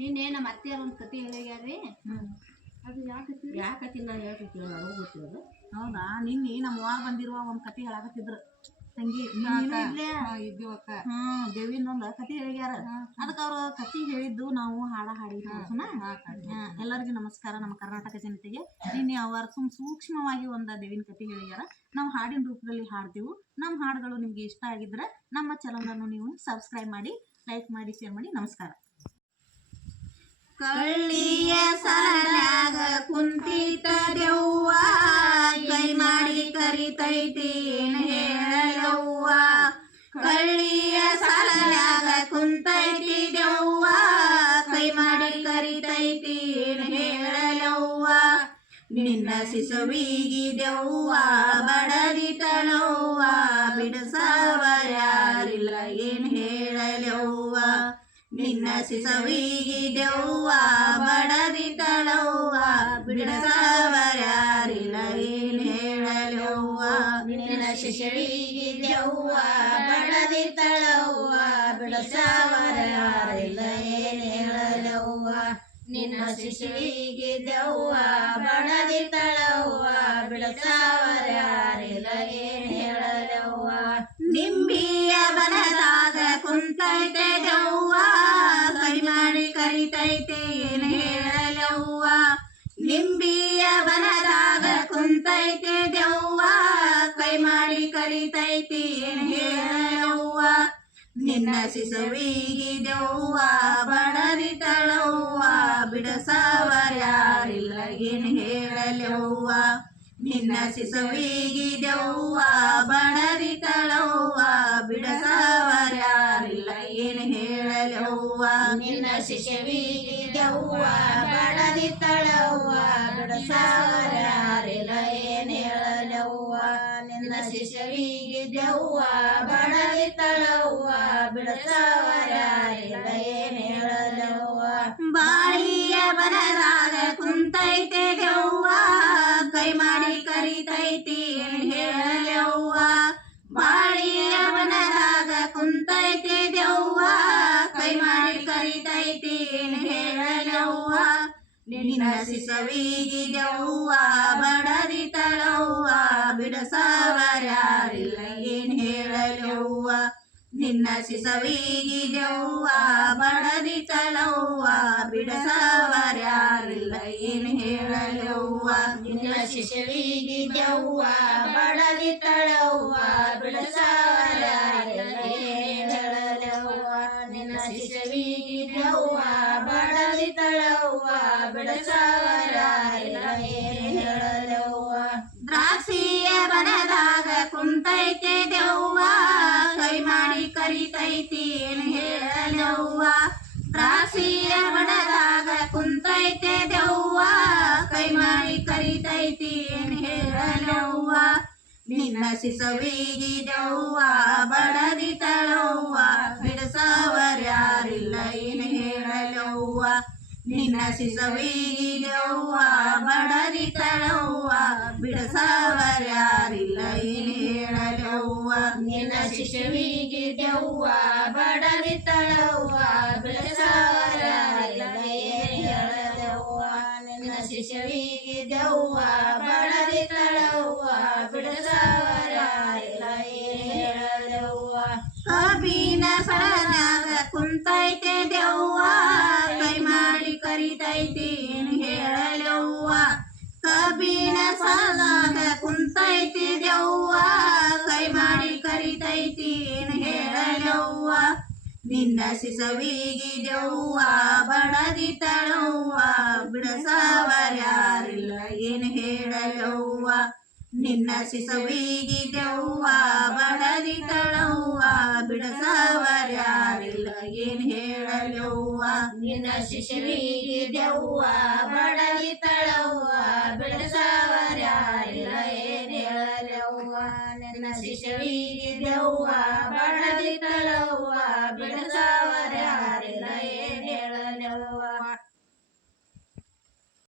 ನೀನೇ ನಮ್ಮ ಅತ್ತೆಯವ್ರ ಒಂದು ಕತೆ ಹೇಳಿಗ್ಯಾರ್ರಿ. ಅದು ಯಾಕತಿ ನಾ ಹೇಳ್ತಿರ್ತೀವಿ ನನಗೂ ಗೊತ್ತಿರೋದು. ಹೌದಾ? ನಿನ್ನೆ ನಮ್ಮ ಅವ್ವ ಬಂದಿರುವ ಒಂದು ಕತೆ ಹೇಳಕತ್ತಿದ್ರು ತಂಗಿ ಇದ್ದೀವಕ್ಕ. ದೇವಿನೊಂದು ಕತೆ ಹೇಳ್ಯಾರ. ಅದಕ್ಕೆ ಅವ್ರ ಕತೆ ಹೇಳಿದ್ದು ನಾವು ಹಾಡಿದ್ವಿ. ಎಲ್ಲರಿಗೂ ನಮಸ್ಕಾರ. ನಮ್ಮ ಕರ್ನಾಟಕ ಜನತೆಗೆ ನಿನ್ನೆ ಅವರು ಸೂಕ್ಷ್ಮವಾಗಿ ಒಂದು ದೇವಿನ ಕತೆ ಹೇಳ್ಯಾರ. ನಾವು ಹಾಡಿನ ರೂಪದಲ್ಲಿ ಹಾಡ್ತೀವಿ. ನಮ್ಮ ಹಾಡುಗಳು ನಿಮ್ಗೆ ಇಷ್ಟ ಆಗಿದ್ರೆ ನಮ್ಮ ಚಾನಲನ್ನು ನೀವು ಸಬ್ಸ್ಕ್ರೈಬ್ ಮಾಡಿ, ಲೈಕ್ ಮಾಡಿ, ಶೇರ್ ಮಾಡಿ. ನಮಸ್ಕಾರ. ಕಳ್ಳಿಯ ಸರನ್ಯಾಗ ಕುಂತಿತ ದೆವ್ವ, ಕೈ ಮಾಡಿ ಕರಿತೈತಿ ಏನ್ ಹೇಳಲವ್ವ. ಕಳ್ಳಿಯ ಸರನ್ಯಾಗ ಕುಂತೈತಿ ದೆವ್ವ, ಕೈ ಮಾಡಿ ಕರಿತೈತಿ ಏನ್ ಹೇಳಲವ್ವ. ನಿನ್ನ ಸಿಸುವಿಗಿ ದೆವ್ವ ಬಡದಿತಳವ್ವ, ಬಿಡಿಸವರ್ಯಾರಿಲ್ಲ ಏನ್ ಹೇಳಲವ್ವ. ನಿನ್ನ ಸಿಸವಿಗಿ ದೆವ್ವ ಬಡದಿತಳವ್ವ, ಬಿಡಿಸವರ್ಯಾರಿಲ್ಲ ಏನ್ ಹೇಳಲವ್ವ. ನಿನ್ನ ಶಿಶುವಿಗಿ ದೆವ್ವ ಬಡದಿತಳವ್ವ, ಬಿಡಿಸವರ್ಯಾರಿಲ್ಲ ಏನ್ ಹೇಳಲವ್ವ. ನಿನ್ನ ಶಿಶುವಿಗಿ ದೆವ್ವ ಬಡದಿತಳವ್ವ, ಬಿಡಿಸವರ್ಯಾರಿಲ್ಲ ಏನ್ ಹೇಳಲವ್ವ. ನಿಂಬಿಯ ಬನದಾಗ ಕುಂತೈತೆ ದೆವ್ವ, ಕೈ ಮಾಡಿ ಕರಿತೈತೆ ಏನ್ ಹೇಳಲವ್ವ. ನಿಂಬಿಯ ಬನದಾಗ ಕುಂತೈತೆ ದೆವ್ವ, ಕೈ ಮಾಡಿ ಕರಿತೈತೆ ಏನ್ ಹೇಳಲವ್ವ. ನಿನ್ನ ಸಿಸುವಿಗಿ ದೆವ್ವ ಬಡದಿತಳವ್ವ, ಬಿಡಿಸವರ್ಯಾರಿಲ್ಲ ಏನ್ ಹೇಳಲವ್ವ. ನಿನ್ನ ಸಿಸುವಿಗಿ ದೆವ್ವ ಬಡದಿತಳವ್ವ, ಬಿಡಿಸವರ್ಯಾರಿಲ್ಲ ಏನ್ ಹೇಳಲವ್ವ. ನಿನ್ನ ಶಿಶುವಿಗಿ ದೆವ್ವ ಬಡದಿತಳವ್ವ, ಬಿಡಿಸವರ್ಯಾರಿಲ್ಲ ಏನ್ ಹೇಳಲವ್ವ. ನಿನ್ನ ಶಿಶುವಿಗಿ ದೆವ್ವ ಬಡದಿತಳವ್ವ, ಬಿಡಿಸವರ್ಯಾರಿಲ್ಲ ಏನ್ ಹೇಳಲವ್ವ. ಬಾಳಿಯ ಬನದಾಗ ಕುಂತೈತೆ ದೆವ್ವ, ಕೈ ಮಾಡಿ ಕರಿತೈತಿ ಏನ್ ಹೇಳಲವ್ವ. ಬಾಳಿಯ ಬನದಾಗ ಕುಂತೈತೆ ದೆವ್ವ, ಕೈ ಮಾಡಿ ಕರಿತೈತಿ ಏನ್ ಹೇಳಲವ್ವ. ನಿನ್ನ ಸಿಸುವಿಗಿ ದೆವ್ವ ಬಡದಿತಳವ್ವ, ಬಿಡಿಸವರ್ಯಾರಿಲ್ಲ ಏನ್ ಹೇಳಲವ್ವ. ನಿನ್ನ ಸಿಸುವಿಗಿ ದೆವ್ವ ಬಡದಿತಳವ್ವ, ಬಿಡಿಸವರ್ಯಾರಿಲ್ಲ ಏನ್ ಹೇಳಲವ್ವ. ನಿನ್ನ ಶಿಶುವಿಗಿ ದೆವ್ವ ಬಡದಿತಳವ್ವ, ಬಿಡಿಸವರ್ಯಾರಿಲ್ಲ ಏನ್ ಹೇಳಲವ್ವ. ನಿನ್ನ ಶಿಶುವಿಗಿ ದೆವ್ವ ಬಡದಿತಳವ್ವ, ಬಿಡಿಸವರ್ಯಾರಿಲ್ಲ ಏನ್ ಹೇಳಲವ್ವ. ದ್ರಾಕ್ಷಿಯ ಬನದಾಗ ಕುಂತೈತೆ ದೆವ್ವ, ಕೈ ಮಾಡಿ ಕರಿತೈತಿ ಏನ್ ಹೇಳಲವ್ವ. ದ್ರಾಕ್ಷಿಯ ಬನದಾಗ ಕುಂತೈತೆ ದೆವ್ವ, ಕೈ ಮಾಡಿ ಕರಿತೈತಿ ಏನ್ ಹೇಳಲವ್ವ. ನಿನ್ನ ಸಿಸುವಿಗಿ ದೆವ್ವ ಬಡದಿತಳವ್ವ, ಬಿಡಿಸವರ್ಯಾರಿಲ್ಲ ಏನ್ ಹೇಳಲವ್ವ. ನಿನ್ನ ಸಿಸುವಿಗಿ ದೆವ್ವ ಬಡದಿತಳವ್ವ, ಬಿಡಿಸವರ್ಯಾರಿಲ್ಲ ಏನ್ ಹೇಳಲವ್ವ. ನಿನ್ನ ಶಿಶುವಿಗಿ ದೆವ್ವ ಬಡದಿತಳವ್ವ, ಬಿಡಿಸವರ್ಯಾರಿಲ್ಲ ಏನ್ ಹೇಳಲವ್ವ. ನಿನ್ನ ಶಿಶುವಿಗಿ ದೆವ್ವ ಬಡದಿತಳವ್ವ, ಬಿಡಿಸವರ್ಯಾರಿಲ್ಲ ಏನ್ ಹೇಳಲವ್ವ. ಕಬ್ಬಿನ ಸರನ್ಯಾಗ ಕುಂತೈತೆ ದೆವ್ವ, ಕೈ ಮಾಡಿ ಕರಿತೈತಿ ಏನ್ ಹೇಳಲವ್ವ. ಕಬ್ಬಿನ ಸರನ್ಯಾಗ ಕುಂತೈತೆ ದೆವ್ವ, ಕೈ ಮಾಡಿ ಕರಿತೈತಿ ಏನ್ ಹೇಳಲವ್ವ. ನಿನ್ನ ಸಿಸುವಿಗಿ ದೆವ್ವ ಬಡದಿತಳವ್ವ, ಬಿಡಿಸವರ್ಯಾರಿಲ್ಲ ಏನ್ ಹೇಳಲವ್ವ. ನಿನ್ನ ಸಿಸುವಿಗಿ ದೆವ್ವ ಬಡದಿತಳವ್ವ, ಬಿಡಿಸವರ್ಯಾರಿಲ್ಲ ಏನ್ ಹೇಳಲವ್ವ. ನಿನ್ನ ಶಿಶುವಿಗಿ ದೆವ್ವ ಬಡದಿತಳವ್ವ, ಬಿಡಿಸವರ್ಯಾರಿಲ್ಲ ಏನ್ ಹೇಳಲವ್ವ. ನಿನ್ನ ಶಿಶುವಿಗಿ ದೆವ್ವ ಬಡದಿತಳವ್ವ, ಬಿಡಿಸ